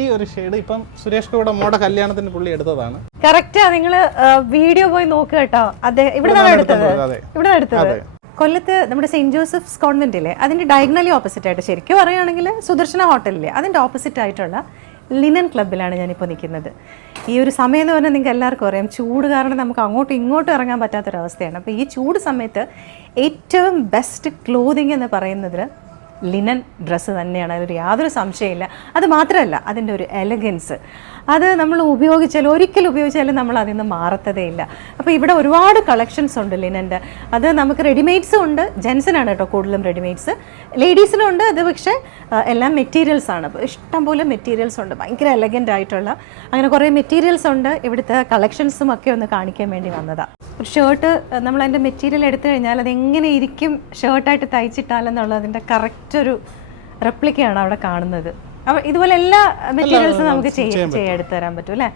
ഈ ഒരു ഷെയ്ഡ് ഇപ്പം സുരേഷ് ഗോപിയുടെ മോടെ കല്യാണത്തിന് പുള്ളി എടുത്തതാണ്. കറക്റ്റാ, നിങ്ങള് വീഡിയോ പോയി നോക്കുക കേട്ടോ. ഇവിടെ എടുത്തത് കൊല്ലത്ത് നമ്മുടെ സെയിന്റ് ജോസഫ്സ് കോൺവെന്റിലെ അതിന്റെ ഡയഗണലി ഓപ്പോസിറ്റ് ആയിട്ട്, ശരിക്കും പറയുകയാണെങ്കിൽ സുദർശന ഹോട്ടലിലെ അതിന്റെ ഓപ്പോസിറ്റ് ആയിട്ടുള്ള ലിനൻ ക്ലബ്ബിലാണ് ഞാനിപ്പോൾ നിൽക്കുന്നത്. ഈ ഒരു സമയം എന്ന് പറഞ്ഞാൽ നിങ്ങൾക്ക് എല്ലാവർക്കും അറിയാം, ചൂട് കാരണം നമുക്ക് അങ്ങോട്ടും ഇങ്ങോട്ടും ഇറങ്ങാൻ പറ്റാത്തൊരവസ്ഥയാണ്. അപ്പോൾ ഈ ചൂട് സമയത്ത് ഏറ്റവും ബെസ്റ്റ് ക്ലോതിങ് എന്ന് പറയുന്നതിൽ ലിനൻ ഡ്രസ്സ് തന്നെയാണ്, അതിൽ യാതൊരു സംശയമില്ല. അത് മാത്രമല്ല അതിൻ്റെ ഒരു എലഗൻസ്, അത് നമ്മൾ ഒരിക്കലും ഉപയോഗിച്ചാലും നമ്മൾ അതിൽ നിന്ന് മാറത്തതേ ഇല്ല. അപ്പോൾ ഇവിടെ ഒരുപാട് കളക്ഷൻസ് ഉണ്ട് ലിനൻ്റെ. അത് നമുക്ക് റെഡിമെയ്ഡ്സും ഉണ്ട്, ജെൻസിനാണ് കേട്ടോ കൂടുതലും റെഡിമെയ്ഡ്സ്, ലേഡീസിനും ഉണ്ട്. അത് പക്ഷേ എല്ലാം മെറ്റീരിയൽസ് ആണ്. അപ്പോൾ ഇഷ്ടംപോലെ മെറ്റീരിയൽസ് ഉണ്ട്, ഭയങ്കര എലഗൻ്റ് ആയിട്ടുള്ള അങ്ങനെ കുറേ മെറ്റീരിയൽസ് ഉണ്ട്. ഇവിടുത്തെ കളക്ഷൻസും ഒക്കെ ഒന്ന് കാണിക്കാൻ വേണ്ടി വന്നതാണ്. ഒരു ഷർട്ട് നമ്മൾ അതിൻ്റെ മെറ്റീരിയൽ എടുത്തു കഴിഞ്ഞാൽ അതെങ്ങനെ ഇരിക്കും ഷർട്ടായിട്ട് തയ്ച്ചിട്ടാലെന്നുള്ളതിൻ്റെ കറക്റ്റ് ഒരു റെപ്ലിക്കയാണ് അവിടെ കാണുന്നത്. അപ്പോൾ ഇതുപോലെ എല്ലാ മെറ്റീരിയൽസും നമുക്ക് എടുത്തു തരാൻ പറ്റും അല്ലേ?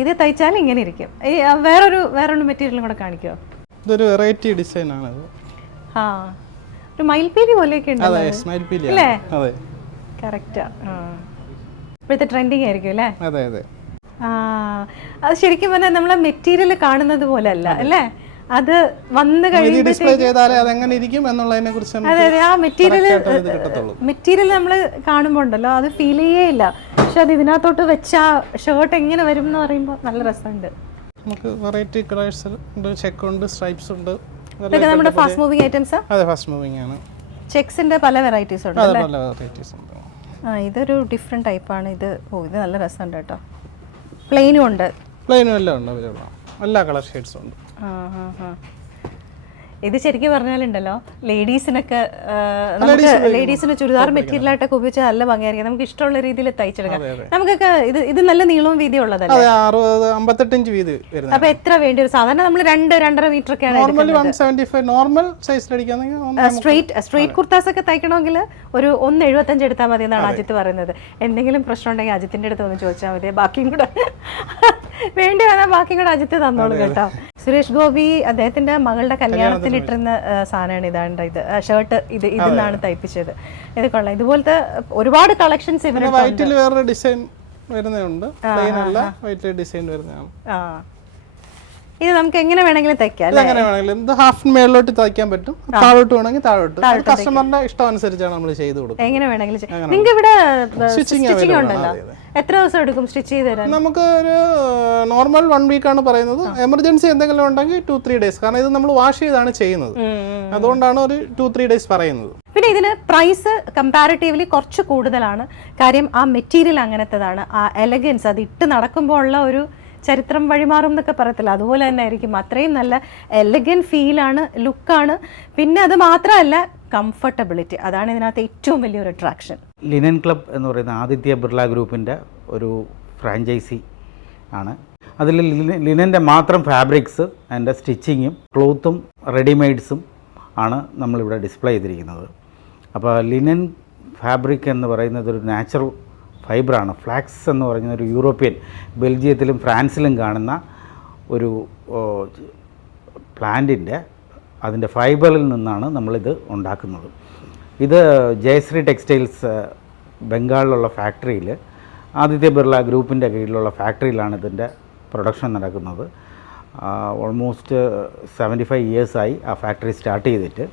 ഇത് തയ്ച്ചാൽ ഇങ്ങനെ ഇരിക്കും. വേറൊരു മെറ്റീരിയലും കൂടെ കാണിക്കുമോ? ഇതൊരു വെറൈറ്റി ഡിസൈൻ ആണ്. ആ, ഒരു മയിൽപീലി പോലെയൊക്കെ ഉണ്ട് അല്ലേ? കറക്റ്റാ, ഇപ്പോഴത്തെ ട്രെൻഡിങ് ആയിരിക്കും അല്ലേ? അതെ അതെ. അത് ശരിക്കും പറഞ്ഞാൽ നമ്മളെ മെറ്റീരിയൽ കാണുന്നത് പോലെ അല്ല അല്ലേ? അത് വന്ന് അതെ, ആ മെറ്റീരിയൽ നമ്മൾ കാണുമ്പോൾ ഉണ്ടല്ലോ അത് ഫീൽ ചെയ്യേയില്ല. പക്ഷെ അത് ഇതിനകത്തോട്ട് വെച്ച ആ ഷർട്ട് എങ്ങനെ വരും എന്ന് പറയുമ്പോൾ നല്ല രസമുണ്ട്. നമുക്ക് വെറൈറ്റി കളേഴ്സ് ഉണ്ട്, ചെക്ക് ഉണ്ട്, സ്ട്രൈപ്സ് ഉണ്ട്. ഇതൊക്കെ നമ്മുടെ ഫാസ്റ്റ് മൂവിംഗ് ഐറ്റംസാ? അതെ, ഫാസ്റ്റ് മൂവിംഗ് ആണ്. ചെക്സിന്റെ പല വെറൈറ്റീസ് ഉണ്ട് അല്ലേ? പല വെറൈറ്റീസ് ഉണ്ട്. ഇതൊരു ഡിഫറെന്റ് ടൈപ്പാണ് ഇത്. ഇത് നല്ല രസമുണ്ട് കേട്ടോ. പ്ലെയിനും ഉണ്ട്, പ്ലെയിനും എല്ലാം ഉണ്ട്, എല്ലാ കളർ ഷെയ്ഡ്സും ഉണ്ട്. ഇത് ശരിക്കും പറഞ്ഞാലുണ്ടല്ലോ ലേഡീസിനൊക്കെ ലേഡീസിന് ചുരിദാർ മെറ്റീരിയൽ ആയിട്ടൊക്കെ ഉപയോഗിച്ചാൽ നല്ല ഭംഗിയായിരിക്കും. നമുക്ക് ഇഷ്ടമുള്ള രീതിയിൽ തയ്ച്ചെടുക്കാം. നമുക്കൊക്കെ ഇത് നല്ല നീളവും വീതിയും ഉള്ളതല്ലേ? 58 ഇഞ്ച് വീതി. അപ്പൊ എത്ര വേണ്ടി വരും? സാധാരണ നമ്മൾ 2-2.5 മീറ്റർ ഒക്കെയാണ് സ്ട്രെയിറ്റ് കുർത്താസ് ഒക്കെ തയ്ക്കണമെങ്കിൽ ഒരു 1.75 എടുത്താൽ മതി എന്നാണ് അജിത്ത് പറയുന്നത്. എന്തെങ്കിലും പ്രശ്നം ഉണ്ടെങ്കിൽ അജിത്തിന്റെ അടുത്ത് ഒന്ന് ചോദിച്ചാൽ മതി, ബാക്കിയും കൂടെ വേണ്ടി വന്നാൽ ബാക്കിയും കൂടെ അജിത്ത് തന്നോളൂ കേട്ടോ. സുരേഷ് ഗോപി അദ്ദേഹത്തിന്റെ മകളുടെ കല്യാണത്തിന് ഇട്ടിരുന്ന സാധനമാണ് ഇതാണ്. ഇത് ഷർട്ട് ഇതിന്നാണ് തയ്പ്പിച്ചത്. ഇത് കൊള്ളാം. ഇതുപോലത്തെ ഒരുപാട് കളക്ഷൻസ് വേറെ ഡിസൈൻ വരുന്നുണ്ട്. ഇത് നമുക്ക് എങ്ങനെ വേണമെങ്കിലും തയ്ക്കാം. എങ്ങനെ വേണമെങ്കിലും ഇത് ഹാഫ് മേളിലോട്ട് തയ്ക്കാൻ പറ്റും, താഴോട്ട് വേണമെങ്കിൽ താഴോട്ട്. കസ്റ്റമറിന്റെ ഇഷ്ടം അനുസരിച്ചാണ് നമ്മൾ ചെയ്തു കൊടുക്കുന്നത്. എങ്ങനെ വേണമെങ്കിലും. നിങ്ങൾക്ക് ഇവിടെ സ്റ്റിച്ചിങ് ഉണ്ടല്ലോ, എത്ര ദിവസം എടുക്കും സ്റ്റിച്ച് ചെയ്ത് തരാൻ? നമുക്ക് ഒരു നോർമൽ 1 വീക്കാണ് പറയുന്നത്. എമർജൻസി എന്തെങ്കിലും ഉണ്ടെങ്കിൽ 2-3 ഡേയ്സ്. കാരണം ഇത് നമ്മൾ വാഷ് ചെയ്താണ് ചെയ്യുന്നത്, അതുകൊണ്ടാണ് ഒരു 2-3 ഡേയ്സ് പറയുന്നത്. പിന്നെ ഇതിന് പ്രൈസ് കമ്പാരിറ്റീവ്ലി കുറച്ച് കൂടുതലാണ്. കാര്യം ആ മെറ്റീരിയൽ അങ്ങനത്തേതാണ്. ആ എലഗൻസ്, അത് ഇട്ട് നടക്കുമ്പോൾ ഉള്ള ഒരു ചരിത്രം വഴിമാറും എന്നൊക്കെ പറയത്തില്ല, അതുപോലെ തന്നെ ആയിരിക്കും. അത്രയും നല്ല എലഗൻ ഫീലാണ്, ലുക്കാണ്. പിന്നെ അത് മാത്രമല്ല കംഫർട്ടബിലിറ്റി, അതാണ് ഇതിനകത്ത് ഏറ്റവും വലിയൊരു അട്രാക്ഷൻ. ലിനൻ ക്ലബ് എന്ന് പറയുന്ന ആദിത്യ ബിർള ഗ്രൂപ്പിൻ്റെ ഒരു ഫ്രാഞ്ചൈസി ആണ്. അതിൽ ലിനൻ്റെ മാത്രം ഫാബ്രിക്സ്, അതിൻ്റെ സ്റ്റിച്ചിങ്ങും ക്ലോത്തും റെഡിമെയ്ഡ്സും ആണ് നമ്മളിവിടെ ഡിസ്പ്ലേ ചെയ്തിരിക്കുന്നത്. അപ്പോൾ ലിനൻ ഫാബ്രിക് എന്ന് പറയുന്നത് ഒരു നാച്ചുറൽ ഫൈബറാണ്. ഫ്ലാക്സ് എന്ന് പറയുന്ന ഒരു യൂറോപ്യൻ, ബെൽജിയത്തിലും ഫ്രാൻസിലും കാണുന്ന ഒരു പ്ലാന്റിൻ്റെ അതിൻ്റെ ഫൈബറിൽ നിന്നാണ് നമ്മളിത് ഉണ്ടാക്കുന്നത്. ഇത് ജയശ്രീ ടെക്സ്റ്റൈൽസ് ബംഗാളിലുള്ള ഫാക്ടറിയിൽ, ആദിത്യ ബിർള ഗ്രൂപ്പിൻ്റെ കീഴിലുള്ള ഫാക്ടറിയിലാണ് ഇതിൻ്റെ പ്രൊഡക്ഷൻ നടക്കുന്നത്. ഓൾമോസ്റ്റ് 75 ഇയേഴ്സായി ആ ഫാക്ടറി സ്റ്റാർട്ട് ചെയ്തിട്ട്.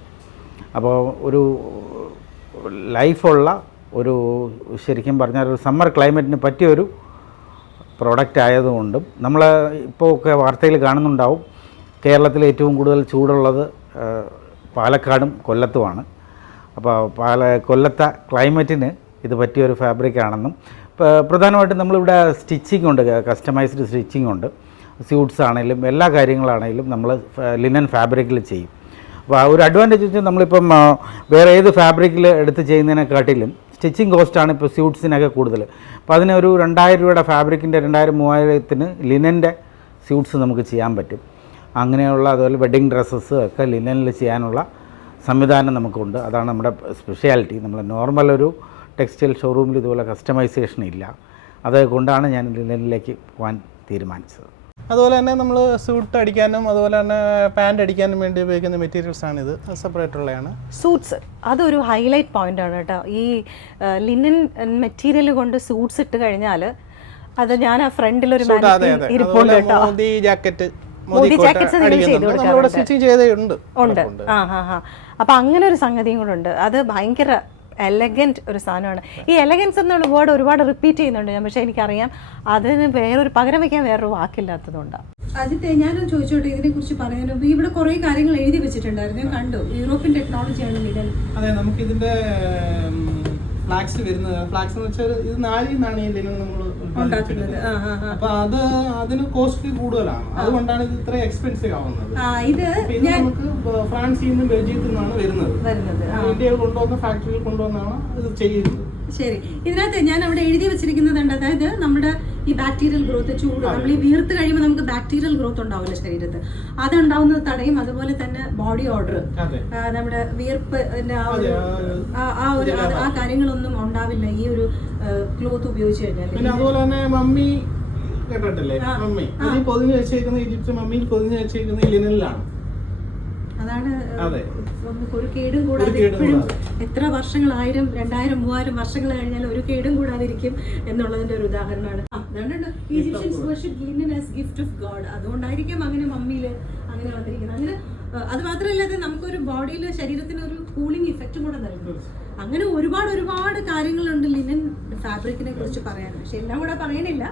അപ്പോൾ ഒരു ലൈഫുള്ള ഒരു, ശരിക്കും പറഞ്ഞാൽ ഒരു സമ്മർ ക്ലൈമറ്റിന് പറ്റിയൊരു പ്രോഡക്റ്റ് ആയതുകൊണ്ടും, നമ്മൾ ഇപ്പോൾ ഒക്കെ വാർത്തയിൽ കാണുന്നുണ്ടാവും കേരളത്തിൽ ഏറ്റവും കൂടുതൽ ചൂടുള്ളത് പാലക്കാടും കൊല്ലത്തുമാണ്. അപ്പോൾ കൊല്ലത്തെ ക്ലൈമറ്റിന് ഇത് പറ്റിയൊരു ഫാബ്രിക്കാണെന്നും, പ്രധാനമായിട്ടും നമ്മളിവിടെ സ്റ്റിച്ചിങ് ഉണ്ട്, കസ്റ്റമൈസ്ഡ് സ്റ്റിച്ചിങ് ഉണ്ട്. സ്യൂട്ട്സ് ആണെങ്കിലും എല്ലാ കാര്യങ്ങളാണെങ്കിലും നമ്മൾ ലിനൻ ഫാബ്രിക്കിൽ ചെയ്യും. അപ്പോൾ ഒരു അഡ്വാൻറ്റേജ് വെച്ചാൽ നമ്മളിപ്പം വേറെ ഏത് ഫാബ്രിക്കിൽ എടുത്ത് ചെയ്യുന്നതിനെക്കാട്ടിലും സ്റ്റിച്ചിങ് കോസ്റ്റാണ് ഇപ്പോൾ സ്യൂട്ട്സിനൊക്കെ കൂടുതൽ. അപ്പോൾ അതിനൊരു 2000 രൂപയുടെ ഫാബ്രിക്കിൻ്റെ 2000-3000ത്തിന് ലിനൻ്റെ സ്യൂട്ട്സ് നമുക്ക് ചെയ്യാൻ പറ്റും. അങ്ങനെയുള്ള അതുപോലെ വെഡ്ഡിങ് ഡ്രസ്സസ് ഒക്കെ ലിനനിൽ ചെയ്യാനുള്ള സംവിധാനം നമുക്കുണ്ട്. അതാണ് നമ്മുടെ സ്പെഷ്യാലിറ്റി. നമ്മൾ നോർമൽ ഒരു ടെക്സ്റ്റൈൽ ഷോറൂമിൽ ഇതുപോലെ കസ്റ്റമൈസേഷൻ ഇല്ല. അതുകൊണ്ടാണ് ഞാൻ ലിനനിലേക്ക് പോകാൻ തീരുമാനിച്ചത്. അതുപോലെ തന്നെ നമ്മൾ സൂട്ട് അടിക്കാനും അതുപോലെ തന്നെ പാൻറ് അടിക്കാനും വേണ്ടി ഉപയോഗിക്കുന്ന മെറ്റീരിയൽസ് ആണിത്, സെപ്പറേറ്റ് ഉള്ളതാണ്. സൂട്ട്സ് അതൊരു ഹൈലൈറ്റ് പോയിന്റ് ആണ് കേട്ടോ. ഈ ലിനൻ മെറ്റീരിയൽ കൊണ്ട് സൂട്ട്സ് ഇട്ട് കഴിഞ്ഞാൽ അത് ഞാൻ ആ ഫ്രണ്ടിലൊരു ഇരിപ്പുണ്ട് കേട്ടോ. മോദി ജാക്കറ്റ്, മോദി ജാക്കറ്റ്സ് നമ്മളിവിടെ സ്റ്റിച്ചിങ് ചെയ്തേ ഉണ്ട്. അപ്പൊ അങ്ങനെ ഒരു സംഗതിയും കൂടെ ഉണ്ട്. അത് ഭയങ്കര എലഗൻറ്റ് ഒരു സാധനമാണ്. ഈ എലഗൻസ് എന്നുള്ള വേർഡ് ഒരുപാട് റിപ്പീറ്റ് ചെയ്യുന്നുണ്ട് ഞാൻ, പക്ഷേ എനിക്കറിയാം അതിന് വേറൊരു പകരം വയ്ക്കാൻ വേറൊരു വാക്കില്ലാത്തതുകൊണ്ടാണ്. അജിത്തെ, ഞാനും ചോദിച്ചോട്ടെ, ഇതിനെ കുറിച്ച് പറയാനും ഇവിടെ കുറെ കാര്യങ്ങൾ എഴുതി വെച്ചിട്ടുണ്ടായിരുന്നു, ഞാൻ കണ്ടു. യൂറോപ്യൻ ടെക്നോളജിയാണ് ലിനൻ. അതെ, നമുക്ക് ഇതിന്റെ ഫ്ലാക്സ് വരുന്നത്, ഫ്ലാക്സ് എന്ന് വെച്ചാൽ ഇത് നാലിൽ നിന്നാണ് ഈ ലിനൻ നമ്മൾ ഉണ്ടാക്കുന്നത്. അപ്പൊ അതിന് കോസ്റ്റ് കൂടുതലാണ്, അതുകൊണ്ടാണ് ഇത് ഇത്ര എക്സ്പെൻസീവ് ആവുന്നത്. ഇത് നമുക്ക് ഫ്രാൻസിൽ നിന്നും ബെൽജിയത്തിൽ നിന്നാണ് വരുന്നത്. ഇന്ത്യയിൽ കൊണ്ടുവന്ന ഫാക്ടറിയിൽ കൊണ്ടുവന്നാണ് ഇത് ചെയ്യുന്നത്. ശരി, ഇതിനകത്ത് ഞാൻ അവിടെ എഴുതി വെച്ചിരിക്കുന്നതുണ്ട്, അതായത് നമ്മുടെ ഈ ബാക്ടീരിയൽ ഗ്രോത്ത്, ചൂട്, നമ്മൾ ഈ വീർത്ത് കഴിയുമ്പോൾ നമുക്ക് ബാക്ടീരിയൽ ഗ്രോത്ത് ഉണ്ടാവില്ല ശരീരത്ത്, അതുണ്ടാവുന്നത് തടയും. അതുപോലെ തന്നെ ബോഡി ഓർഡർ, നമ്മുടെ വിയർപ്പ് ആ കാര്യങ്ങളൊന്നും ഉണ്ടാവില്ല ഈ ഒരു ക്ലോത്ത് ഉപയോഗിച്ച് കഴിഞ്ഞാൽ. പിന്നെ അതുപോലെ തന്നെ മമ്മി കേട്ടിട്ടില്ലേ, മമ്മി പൊതിഞ്ഞ് വെച്ചേക്കുന്ന ഈജിപ്ഷ്യൻ മമ്മിയിൽ പൊതിഞ്ഞ് വെച്ചേക്കുന്ന ലിനനിലാണ്. അതാണ് ഒരു കേടും കൂടാതെ എപ്പോഴും എത്ര വർഷങ്ങൾ, 1000, 2000, 3000 വർഷങ്ങൾ കഴിഞ്ഞാൽ ഒരു കേടും കൂടാതിരിക്കും എന്നുള്ളതിന്റെ ഒരു ഉദാഹരണമാണ്. Egyptians worship linen as gift of God. അതുകൊണ്ടായിരിക്കും അങ്ങനെ മമ്മിയിൽ അങ്ങനെ വന്നിരിക്കുന്നത്. അങ്ങനെ അത് മാത്രമല്ലാതെ നമുക്കൊരു ബോഡിയിൽ, ശരീരത്തിന് ഒരു കൂളിംഗ് ഇഫക്റ്റും കൂടെ നൽകും. അങ്ങനെ ഒരുപാട് കാര്യങ്ങളുണ്ട് ലിനൻ ഫാബ്രിക്കിനെ കുറിച്ച് പറയാൻ, പക്ഷെ എല്ലാം കൂടെ പറയണില്ല.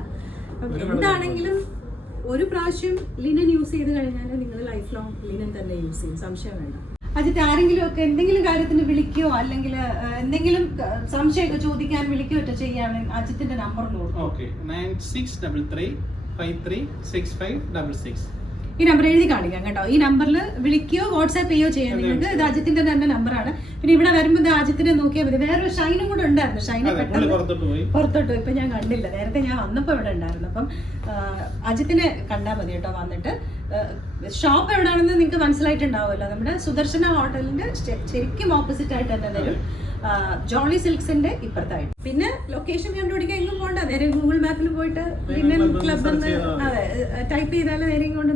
എന്താണെങ്കിലും ഒരു പ്രാവശ്യം ലിനൻ യൂസ് ചെയ്ത് കഴിഞ്ഞാൽ നിങ്ങൾ ലൈഫ് ലോങ് ലിനൻ തന്നെ യൂസ് ചെയ്യും, സംശയം വേണ്ട. അജിത്ത്, ആരെങ്കിലും ഒക്കെ എന്തെങ്കിലും കാര്യത്തിന് വിളിക്കുകയോ അല്ലെങ്കിൽ എന്തെങ്കിലും സംശയമൊക്കെ ചോദിക്കാൻ വിളിക്കുകയോ ചെയ്യുകയാണെങ്കിൽ അജിത്തിന്റെ നമ്പർ നോക്കും. 9633536566. ഈ നമ്പർ എഴുതി കാണിക്കാം കേട്ടോ. ഈ നമ്പറിൽ വിളിക്കുകയോ വാട്സാപ്പ് ചെയ്യുകയോ ചെയ്യാം നിങ്ങൾക്ക്. ഇത് അജിത്തിന്റെ തന്നെ നമ്പറാണ്. പിന്നെ ഇവിടെ വരുമ്പോൾ അജിത്തിനെ നോക്കിയാൽ മതി. വേറൊരു ഷൈനും കൂടെ ഉണ്ടായിരുന്നു. ഷൈനെ പെട്ടെന്ന് പുറത്തോട്ട് പോയി, ഇപ്പൊ ഞാൻ കണ്ടില്ല. നേരത്തെ ഞാൻ വന്നപ്പോൾ ഇവിടെ ഉണ്ടായിരുന്നു. അപ്പം അജിത്തിനെ കണ്ടാൽ മതി കേട്ടോ. വന്നിട്ട് ഷോപ്പ് എവിടെയാണെന്ന് നിങ്ങൾക്ക് മനസ്സിലായിട്ടുണ്ടാവുമല്ലോ. നമ്മുടെ സുദർശന ഹോട്ടലിന്റെ ശരിക്കും ഓപ്പോസിറ്റ് ആയിട്ട് തന്നെ വരും, ജോളി സിൽക്സിന്റെ ഇപ്പുറത്തായിട്ട്. പിന്നെ ലൊക്കേഷൻ കണ്ടുപിടിക്കാൻ എങ്ങും പോകണ്ട, നേരെ ഗൂഗിൾ മാപ്പിൽ പോയിട്ട് ലിനൻ ക്ലബ് എന്ന് ടൈപ്പ് ചെയ്താൽ നേരെ കൊണ്ട്